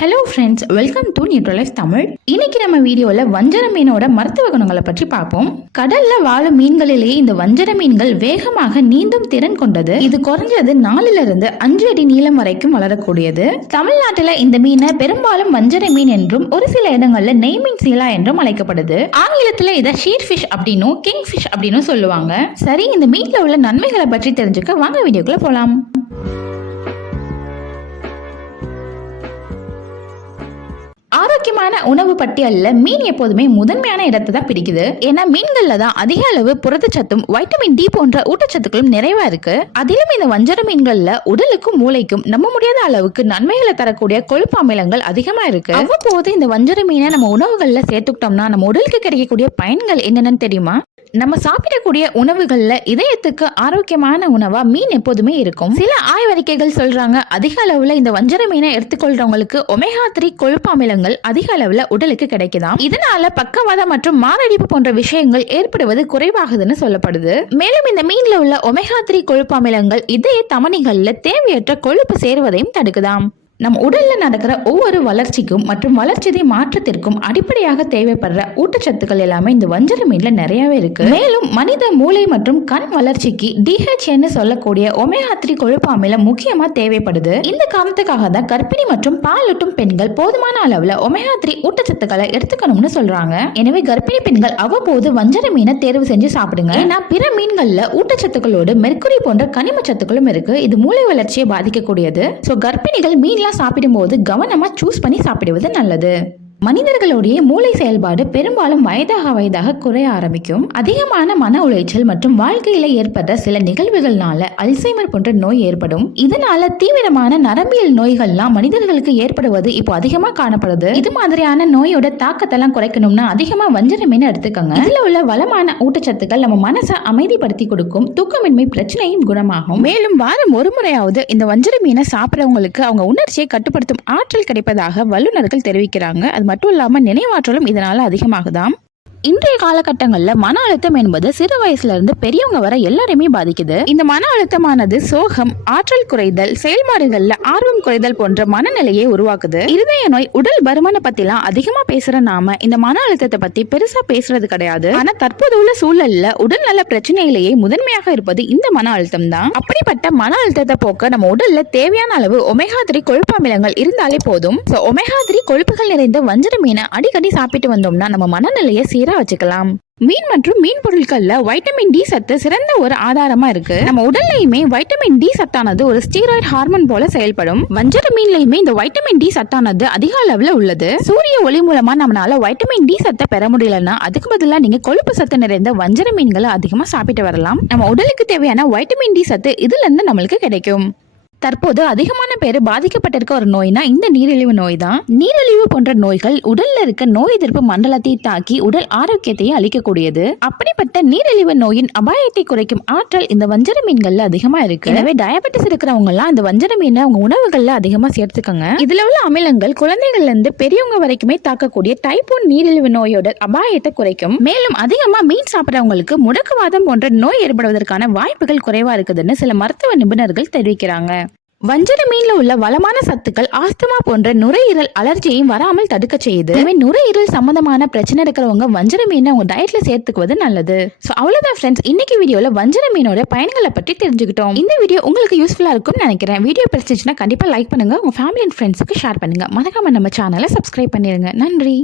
Hello friends, welcome to Nutralife Tamil. இன்னைக்கு நம்ம வீடியோவில் வஞ்சர மீனோட மருத்துவ குணங்களை பற்றி பார்ப்போம். கடல்ல வாழும் மீன்களிலேயே இந்த வஞ்சர மீன்கள் வேகமாக நீந்தும் திறன் கொண்டது. இது குறைஞ்சது 4 to 5 அடி நீளம் வரைக்கும் வளரக்கூடியது. தமிழ்நாட்டில் இந்த மீனை பெரும்பாலும் வஞ்சர மீன் என்றும் ஒரு சில இடங்கள்ல நெய் மீன் சீலா என்றும் அழைக்கப்படுது. ஆங்கிலத்துல இதை ஷீர் ஃபிஷ் அப்படின்னும் கிங் ஃபிஷ் அப்படின்னு சொல்லுவாங்க. சரி, இந்த மீன்ல உள்ள நன்மைகளை பற்றி தெரிஞ்சுக்க வாங்க வீடியோக்குள்ள போலாம். ஆரோக்கியமான உணவு பட்டியல்ல மீன் எப்போதுமே முதன்மையான இடத்தை தான் பிடிக்குது. ஏன்னா மீன்கள்ல தான் அதிக அளவு புரதச்சத்தும் வைட்டமின் டி போன்ற ஊட்டச்சத்துக்களும் நிறைவா இருக்கு. அதிலும் இந்த வஞ்சர மீன்கள்ல உடலுக்கும் மூளைக்கும் நம்ப முடியாத அளவுக்கு நன்மைகளை தரக்கூடிய கொழுப்பு அமிலங்கள் அதிகமா இருக்கு. அவ்வப்போது இந்த வஞ்சர மீனை நம்ம உணவுகள்ல சேர்த்துக்கிட்டோம்னா நம்ம உடலுக்கு கிடைக்கக்கூடிய பயன்கள் என்னென்னு தெரியுமா? நம்ம சாப்பிடக்கூடிய உணவுகள்ல இதயத்துக்கு ஆரோக்கியமான உணவா மீன் எப்போதுமே இருக்கும். சில ஆய்வறிக்கைகள் சொல்றாங்க, அதிக அளவுல இந்த வஞ்சர மீனை எடுத்துக்கொள்றவங்களுக்கு ஒமேகா 3 கொழுப்பு அமிலங்கள் அதிக அளவுல உடலுக்கு கிடைக்குதாம். இதனால பக்கவாதம் மற்றும் மாரடைப்பு போன்ற விஷயங்கள் ஏற்படுவது குறைவாகுதுன்னு சொல்லப்படுது. மேலும் இந்த மீன்ல உள்ள ஒமேகா 3 கொழுப்பு அமிலங்கள் இதய தமனிகள்ல தேவையற்ற கொழுப்பு சேருவதையும் தடுக்குதாம். நம் உடல்ல நடக்கிற ஒவ்வொரு வளர்ச்சிக்கும் மற்றும் வளர்ச்சிதை மாற்றத்திற்கும் அடிப்படையாக தேவைப்படுற ஊட்டச்சத்துக்கள் எல்லாமே இந்த வஞ்சர மீன்ல நிறையவே இருக்கு. மேலும் மனித மூளை மற்றும் கண் வளர்ச்சிக்கு DHA சொல்லக்கூடிய ஒமேகா 3 கொழுப்பு அமிலம் முக்கியமா தேவைப்படுது. இந்த காரணத்துக்காக தான் கர்ப்பிணி மற்றும் பாலூட்டும் பெண்கள் போதுமான அளவுல ஒமேகா 3 ஊட்டச்சத்துக்களை எடுத்துக்கணும்னு சொல்றாங்க. எனவே கர்ப்பிணி பெண்கள் அவ்வப்போது வஞ்சர மீனை தேர்வு செஞ்சு சாப்பிடுங்க. ஏன்னா பிற மீன்கள்ல ஊட்டச்சத்துக்களோடு மெர்க்குரி போன்ற கனிம சத்துக்களும் இருக்கு. இது மூளை வளர்ச்சியை பாதிக்கக்கூடியது. கர்ப்பிணிகள் மீன் சாப்பிடும்போது கவனமா சூஸ் பண்ணி சாப்பிடுவது நல்லது. மனிதர்களுடைய மூளை செயல்பாடு பெரும்பாலும் வயதாக குறைய ஆரம்பிக்கும். அதிகமான மன உளைச்சல் மற்றும் வாழ்க்கையில ஏற்படுற சில நிகழ்வுகள்னால அல்சைமர் போன்ற நோய் ஏற்படும். இதனால தீவிரமான நரம்பியல் நோய்கள்லாம் மனிதர்களுக்கு ஏற்படுவது இப்போ அதிகமா காணப்படுது. இது மாதிரியான நோயோட தாக்கத்தெல்லாம் குறைக்கணும்னா அதிகமா வஞ்சர மீன் எடுத்துக்கோங்க. இதுல உள்ள வளமான ஊட்டச்சத்துக்கள் நம்ம மனசை அமைதிப்படுத்தி கொடுக்கும். தூக்கமின்மை பிரச்சனையும் குணமாகும். மேலும் வாரம் ஒரு முறையாவது இந்த வஞ்சர மீனை சாப்பிட்றவங்களுக்கு அவங்க உணர்ச்சியை கட்டுப்படுத்தும் ஆற்றல் கிடைப்பதாக வல்லுநர்கள் தெரிவிக்கிறாங்க. மட்டும் இல்லாம நினைவாற்றலும் இதனால அதிகமாகுதாம். இன்றைய காலகட்டங்களில் மன அழுத்தம் என்பது சிறு வயசுல இருந்து பெரியவங்க வர எல்லாருமே பாதிக்குது. இந்த மன அழுத்தமானது சோகம், ஆற்றல் குறைதல், செயல்பாடுகள்ல ஆர்வம் குறைதல் போன்ற மனநிலையை உருவாக்குது. இருதய நோய், உடல் பருமனை பத்திலாம் அதிகமா பேசுற நாம இந்த மன அழுத்தத்தை பத்தி பெருசா பேசுறது கிடையாது. ஆனா தற்போது உள்ள சூழல்ல உடல்நல பிரச்சனையிலேயே முதன்மையாக இருப்பது இந்த மன அழுத்தம் தான். அப்படிப்பட்ட மன அழுத்தத்தை போக்க நம்ம உடல்ல தேவையான அளவு ஒமேகா 3 கொழுப்பு அமிலங்கள் இருந்தாலே போதும். ஒமேகா 3 கொழுப்புகள் நிறைந்த வஞ்சர மீனை அடிக்கடி சாப்பிட்டு வந்தோம்னா நம்ம மனநிலையை சீரா வச்சுக்கலாம். மீன் மற்றும் மீன் பொருட்கள்ல வைட்டமின் டி சத்து சிறந்த ஒரு ஆதாரமா இருக்கு. நம்ம உடல்லையுமே வைட்டமின் டி சத்தானது ஒரு ஸ்டீராய்டு ஹார்மோன் போல செயல்படும். வஞ்சர மீன்லயுமே இந்த வைட்டமின் டி சத்தானது அதிக அளவுல உள்ளது. சூரிய ஒளி மூலமா நம்மளால வைட்டமின் டி சத்தை பெற முடியலன்னா அதுக்கு பதிலா நீங்க கொழுப்பு சத்து நிறைந்த வஞ்சர மீன்களை அதிகமா சாப்பிட்டு வரலாம். நம்ம உடலுக்கு தேவையான வைட்டமின் டி சத்து இதுல இருந்து நம்மளுக்கு கிடைக்கும். தற்போது அதிகமான பேர் பாதிக்கப்பட்டிருக்க ஒரு நோய்னா இந்த நீரிழிவு நோய் தான். நீரிழிவு போன்ற நோய்கள் உடல்ல இருக்க நோய் எதிர்ப்பு மண்டலத்தை தாக்கி உடல் ஆரோக்கியத்தை அளிக்கக்கூடியது. அப்படிப்பட்ட நீரிழிவு நோயின் அபாயத்தை குறைக்கும் ஆற்றல் இந்த வஞ்சர மீன்கள்ல அதிகமா இருக்கு. எனவே டயபெட்டிஸ் இருக்கிறவங்க எல்லாம் இந்த வஞ்சர மீனை அவங்க உணவுகள்ல அதிகமா சேர்த்துக்கங்க. இதுல உள்ள அமிலங்கள் குழந்தைகள்ல இருந்து பெரியவங்க வரைக்குமே தாக்கக்கூடிய டைப் 1 நீரிழிவு நோயோட அபாயத்தை குறைக்கும். மேலும் அதிகமா மீன் சாப்பிட்றவங்களுக்கு முடக்குவாதம் போன்ற நோய் ஏற்படுவதற்கான வாய்ப்புகள் குறைவா இருக்குதுன்னு சில மருத்துவ நிபுணர்கள் தெரிவிக்கிறாங்க. வஞ்சர மீன்ல உள்ள வளமான சத்துக்கள் ஆஸ்துமா போன்ற நுரையீரல் அலர்ஜியையும் வராமல் தடுக்க செய்யுது. நுரையீரல் சம்பந்தமான பிரச்சனை இருக்கிறவங்க வஞ்சர மீனை உங்க டயட்ல சேர்த்துக்குவது நல்லது. அவ்வளவுதான் ஃப்ரெண்ட்ஸ், இன்னைக்கு வீடியோல வஞ்சர மீனோட பயன்களை பற்றி தெரிஞ்சுக்கிட்டோம். இந்த வீடியோ உங்களுக்கு யூஸ்ஃபுல்லா இருக்கும்னு நினைக்கிறேன். வீடியோ பிடிச்சிருச்சுன்னா கண்டிப்பா லைக் பண்ணுங்க, உங்க ஃபேமிலி அண்ட் ஃப்ரெண்ட்ஸுக்கு ஷேர் பண்ணுங்க. மறக்காம நம்ம சேனலை சப்ஸ்கிரைப் பண்ணிருங்க. நன்றி.